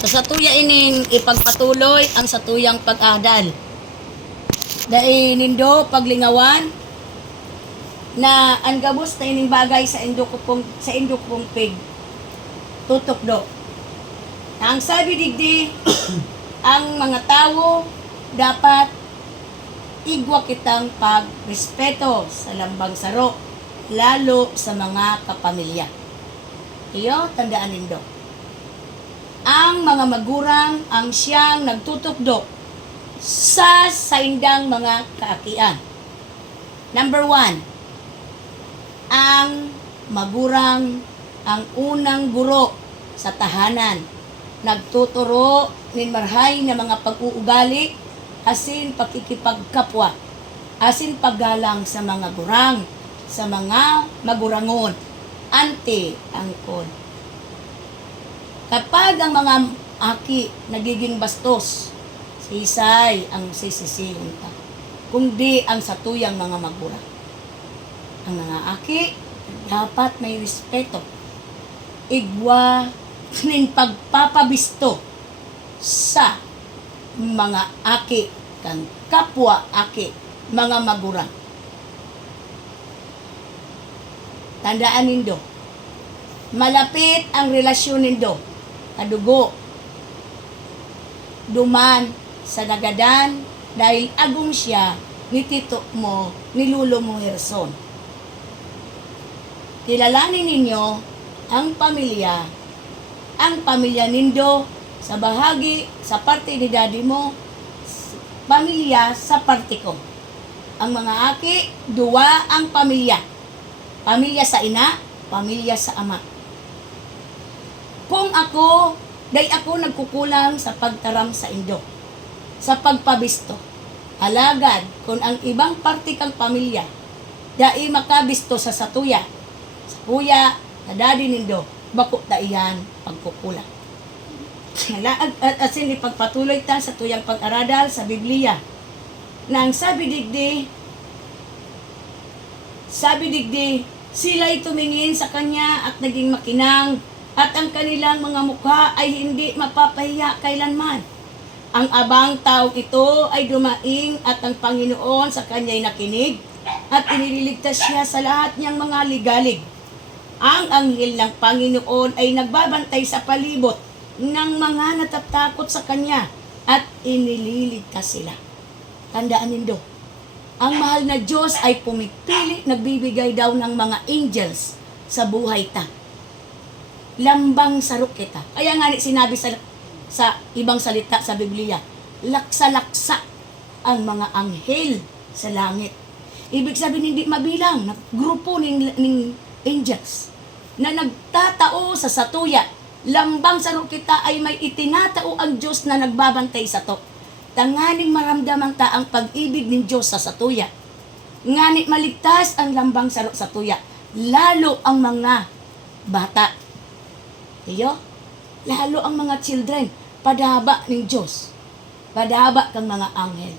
Sa satuya ining ipagpatuloy ang satuyang pag-adal. Dahil nindo paglingawan na ang gabos na ining bagay sa indukong pig tutok do. Ang sabi digdi ang mga tao dapat igwa kitang pagrespeto sa lambang saro, lalo sa mga kapamilya. Iyo, tandaan nindo. Ang mga magurang ang siyang nagtutukdo sa saindang mga kaakian. Number 1, ang magurang ang unang guro sa tahanan. Nagtuturo nin marhay na mga pag-uugali, asin pakikipagkapwa, asin paggalang sa mga gurang, sa mga magurangon, ante angkol. Kapag ang mga aki nagiging bastos, sisay ang sisisiyon ka, kundi ang satuyang mga magurang. Ang mga aki dapat may respeto, igwa nin pagpapabisto sa mga aki kang kapwa aki, mga magurang. Tandaan nindo, malapit ang relasyon nindo, kadugo, duman sa nagadan dahil agong siya ni tito mo, ni lulo mo Herson. Kilalanin ninyo ang pamilya nindo sa bahagi, sa parte ni daddy mo, pamilya sa parte ko. Ang mga aki, duwa ang pamilya. Pamilya sa ina, pamilya sa ama. Kung ako, day ako nagkukulang sa pagtaram sa indo, sa pagpabisto. Alagad, kung ang ibang parte kang pamilya, dai makabisto sa satuya, sa kuya, na daddy nindo, bako da iyan pagkukulang. Asin ipagpatuloy ta sa tuyang pag-aradal sa Biblia. Nang sabi digdi, sila'y tumingin sa kanya at naging makinang, at ang kanilang mga mukha ay hindi mapapahiya kailanman. Ang abang tao ito ay dumaing at ang Panginoon sa kanya'y nakinig at inililigtas siya sa lahat niyang mga ligalig. Ang anghel ng Panginoon ay nagbabantay sa palibot ng mga natatakot sa kanya at inililigtas sila. Tandaan nindo, ang mahal na Diyos ay pumipili, nagbibigay daw ng mga angels sa buhay ta. Lambang sarok kita. Kaya nga sinabi sa ibang salita sa Biblia, laksa-laksa ang mga anghel sa langit. Ibig sabihin hindi mabilang, grupo ng angels na nagtatao sa satuya. Lambang sarok kita ay may itinatao ang Diyos na nagbabantay sa to. Tanganing maramdaman ta ang pag-ibig ng Diyos sa satuya. Nganit maligtas ang lambang sarok satuya, lalo ang mga bata. Iyo, lalo ang mga children, padaba ng Diyos. Padaba kang mga anghel.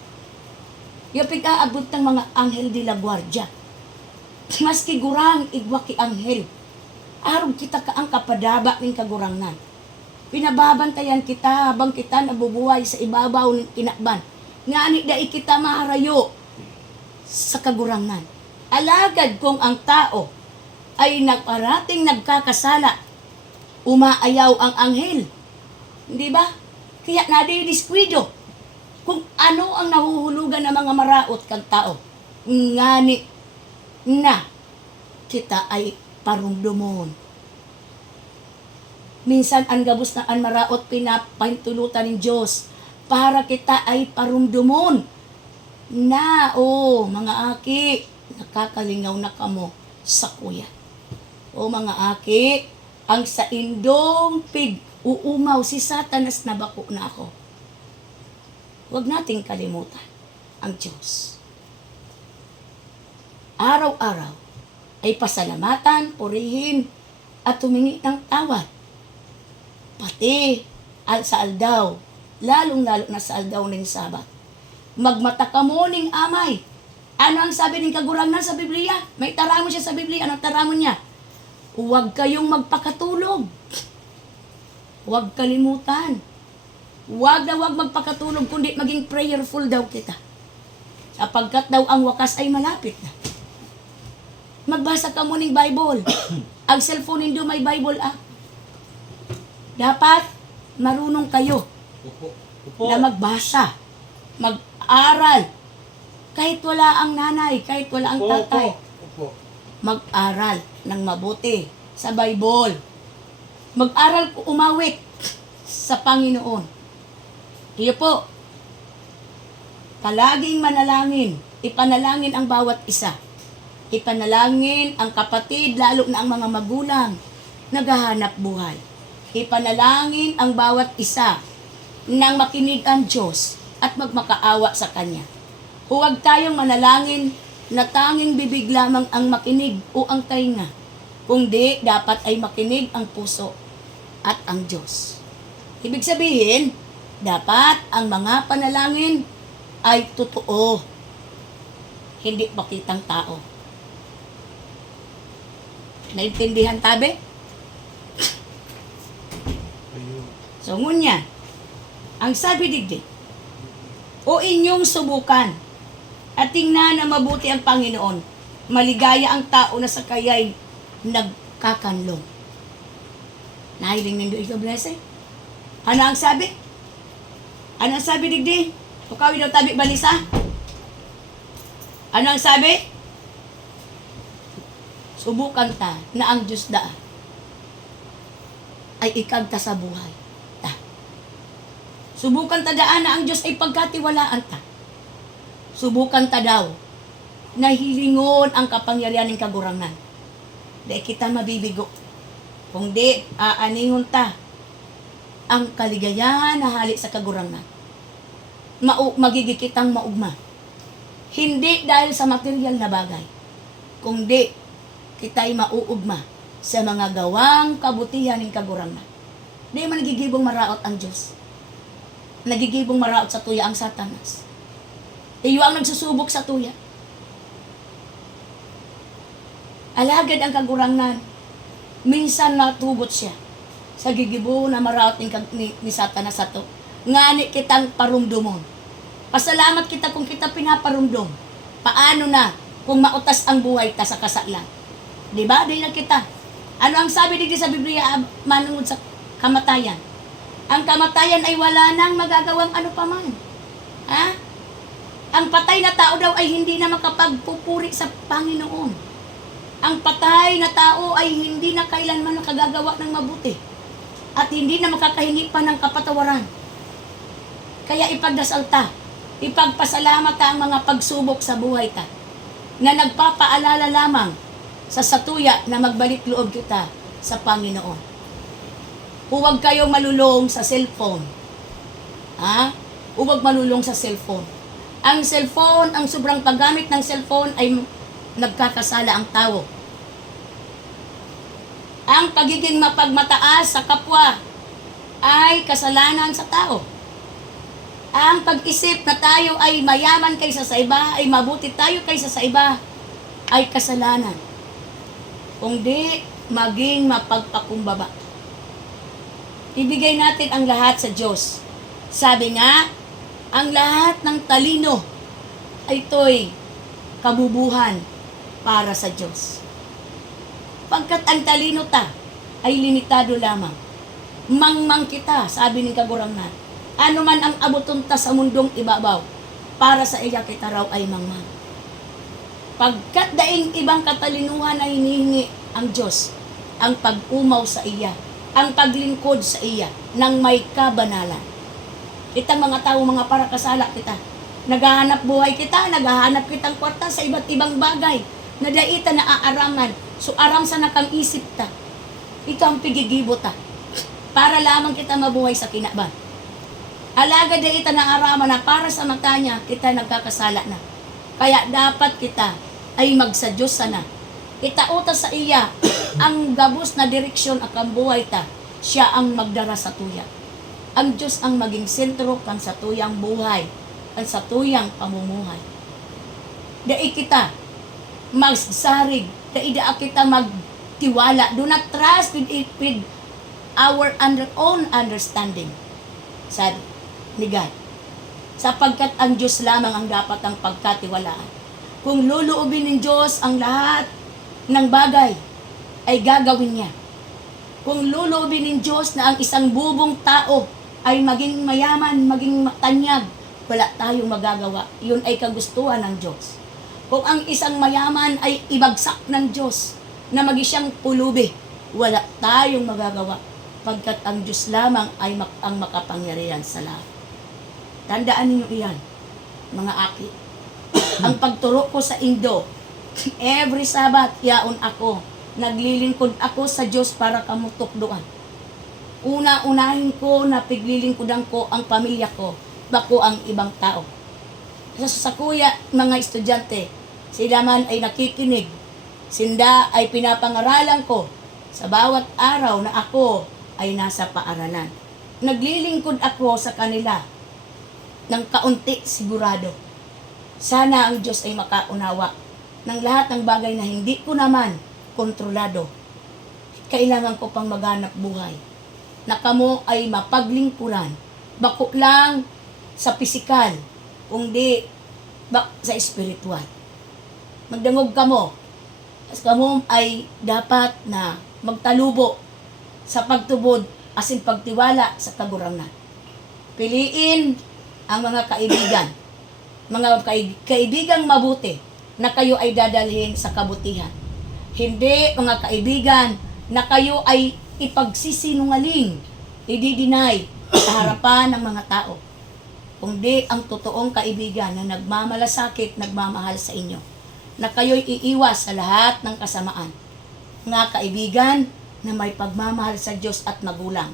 Yung pag-aabot ng mga anghel de la guardia. Maski gurang igwa ki anghel. Araw kita ka ang kapadaba ng kagurangan. Pinababantayan kita habang kita nabubuhay sa ibabaw ng tinakban. Ngani dai kita maharayo sa kagurangan. Alagad kung ang tao ay nagparating nagkakasala, umaayaw ang anghel. Hindi ba? Kaya nadidiskwidyo kung ano ang nahuhulugan ng mga maraot kang tao. Ngani na kita ay parumdumon. Minsan ang gabos na ang maraot pinapahintulutan ng Diyos para kita ay parumdumon na, mga aki, nakakalingaw na kamo sa kuya. Mga aki, ang sa indong pig, uumaw si Satanas na bako na ako. Huwag nating kalimutan ang Diyos. Araw-araw ay pasalamatan, purihin, at tumingi ng tawad. Pati sa aldaw, lalong-lalo na sa aldaw ng Sabat. Magmata ka mo ning amay. Ano ang sabi ng kagurangan sa Biblia? May taramo siya sa Biblia. Anong taramo niya? Huwag kayong magpakatulog. Huwag kalimutan Huwag na huwag magpakatulog, kundi maging prayerful daw kita. Sapagkat daw ang wakas ay malapit na. Magbasa ka mo ng Bible. Ang cellphone nindo may Bible app. Dapat marunong kayo na magbasa, mag-aral. Kahit wala ang nanay, kahit wala ang tatay. Mag-aral ng mabuti sa Bible. Mag-aral umawit sa Panginoon. Iyo po, palaging manalangin, ipanalangin ang bawat isa. Ipanalangin ang kapatid, lalo na ang mga magulang, naghahanap buhay. Ipanalangin ang bawat isa nang makinig ang Diyos at magmakaawa sa Kanya. Huwag tayong manalangin na tanging bibig lamang ang makinig o ang tainga. Kundi dapat ay makinig ang puso at ang Diyos. Ibig sabihin, dapat ang mga panalangin ay totoo, hindi pakitang tao. Naintindihan tabi? So ngunya, ang sabi digdi, o inyong subukan at tingnan na mabuti ang Panginoon. Maligaya ang tao na sa kaya'y nagkakanlong. Nahiling nindo ito, blessing? Ano ang sabi? Ano ang sabi digdi? Tukawi daw tabi balisa? Ano ang sabi? Subukan ta na ang Diyos da ay ikagta sa buhay. Ta. Subukan ta daan na ang Diyos ay pagkatiwalaan ta. Subukan ta daw na hilingon ang kapangyarihan ng kagurangan. Di kita mabibigo. Kung di, aaningon ta ang kaligayahan na hali sa kagurangan. Magigikitang maugma. Hindi dahil sa material na bagay, kundi kita'y mauugma sa mga gawang kabutihan ng kagurangan. Di man nagigibong maraot ang Diyos. Nagigibong maraot sa tuya ang Satanas. Iyo ang nagsusubok sa tuya. Alagad ang kagurangan. Minsan natugot siya sa gigibo na maraot ni Satanas sa to. Ngani kitang parumdumon. Pasalamat kita kung kita pinaparumdom. Paano na kung mautas ang buhay ta sa kasalan? Diba? Di na kita. Ano ang sabi dito sa Biblia manungod sa kamatayan? Ang kamatayan ay wala nang magagawang ano pa man. Ha? Ang patay na tao daw ay hindi na makapagpupuri sa Panginoon. Ang patay na tao ay hindi na kailanman nakagagawa ng mabuti. At hindi na makakahingi pa ng kapatawaran. Kaya ipagdasal ta. Ipagpasalamat ta ang mga pagsubok sa buhay ta. Na nagpapaalala lamang sa satuya na magbalik loob kita sa Panginoon. Huwag kayong malulong sa cellphone. Ha? Huwag malulong sa cellphone. Ang cellphone, ang sobrang paggamit ng cellphone ay nagkakasala ang tao. Ang pagiging mapagmataas sa kapwa ay kasalanan sa tao. Ang pag-isip na tayo ay mayaman kaysa sa iba, ay mabuti tayo kaysa sa iba, ay kasalanan. Kung di, maging mapagpakumbaba. Ibigay natin ang lahat sa Diyos. Sabi nga, ang lahat ng talino ay ito'y kabubuhan para sa Diyos. Pagkat ang talino ta ay limitado lamang. Mangmang kita, sabi ng kagurangan. Ano man ang abuton ta sa mundong ibabaw, para sa iya kita raw ay mangmang. Pagkat daing ibang katalinuhan na hinihingi ang Diyos, ang pag-umaw sa iya, ang paglingkod sa iya, ng may kabanalan. Itang mga tao, mga parakasala kita. Naghahanap buhay kita, naghahanap kitang kwarta sa iba't ibang bagay, na daita na aaraman, so aram sa nakang isip ta. Ito ang pigigibo ta, para lamang kita mabuhay sa kinaban. Alaga daita na araman na para sa mata niya, kita nagkakasala na. Kaya dapat kita ay magsadyos sana. Itauta sa iya ang gabos na direksyon akang buhay ta. Siya ang magdara sa tuya. Ang Diyos ang maging sentro kan sa tuyang buhay, kan sa tuyang pamumuhay. Dai kita magsarig, dai kita magtiwala. Do not trust with our own understanding. Sabi, ni God. Sapagkat ang Diyos lamang ang dapat ang pagkatiwalaan. Kung luluubin ng Diyos ang lahat ng bagay, ay gagawin niya. Kung luluubin ng Diyos na ang isang bubong tao ay maging mayaman, maging tanyag, wala tayong magagawa. Yun ay kagustuhan ng Diyos. Kung ang isang mayaman ay ibagsak ng Diyos na maging siyang pulubi, wala tayong magagawa. Pagkat ang Diyos lamang ay ang makapangyarihan sa lahat. Tandaan niyo iyan, mga aki. Ang pagturo ko sa Indo, every Sabat, yaon ako. Naglilingkod ako sa Diyos para kamutukduan. Una-unahin ko na piglilingkudan ko ang pamilya ko, bako ang ibang tao. Sa kuya, mga estudyante, sila man ay nakikinig. Sinda ay pinapangaralan ko sa bawat araw na ako ay nasa paaralan. Naglilingkod ako sa kanila ng kaunti sigurado. Sana ang Diyos ay makaunawa ng lahat ng bagay na hindi ko naman kontrolado. Kailangan ko pang maghanap buhay na kamo ay mapaglingkuran. Bako lang sa pisikal, kundi sa espiritual. Magdangog kamo. As kamo ay dapat na magtalubo sa pagtubod asin pagtiwala sa kagurangan. Piliin ang mga kaibigan, mga kaibigang mabuti na kayo ay dadalhin sa kabutihan. Hindi mga kaibigan na kayo ay ipagsisinungaling, i-deny sa harapan ng mga tao. Kundi ang totoong kaibigan na nagmamalasakit, nagmamahal sa inyo. Na kayo'y iiwas sa lahat ng kasamaan. Mga kaibigan na may pagmamahal sa Diyos at magulang.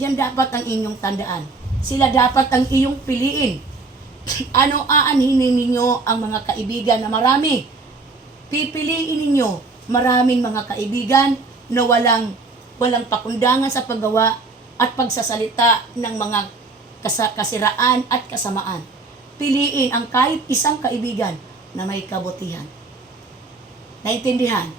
Yan dapat ang inyong tandaan. Sila dapat ang iyong piliin. Ano aanhinin ninyo ang mga kaibigan na marami? Pipiliin ninyo maraming mga kaibigan na walang pakundangan sa paggawa at pagsasalita ng mga kasiraan at kasamaan. Piliin ang kahit isang kaibigan na may kabutihan. Naintindihan?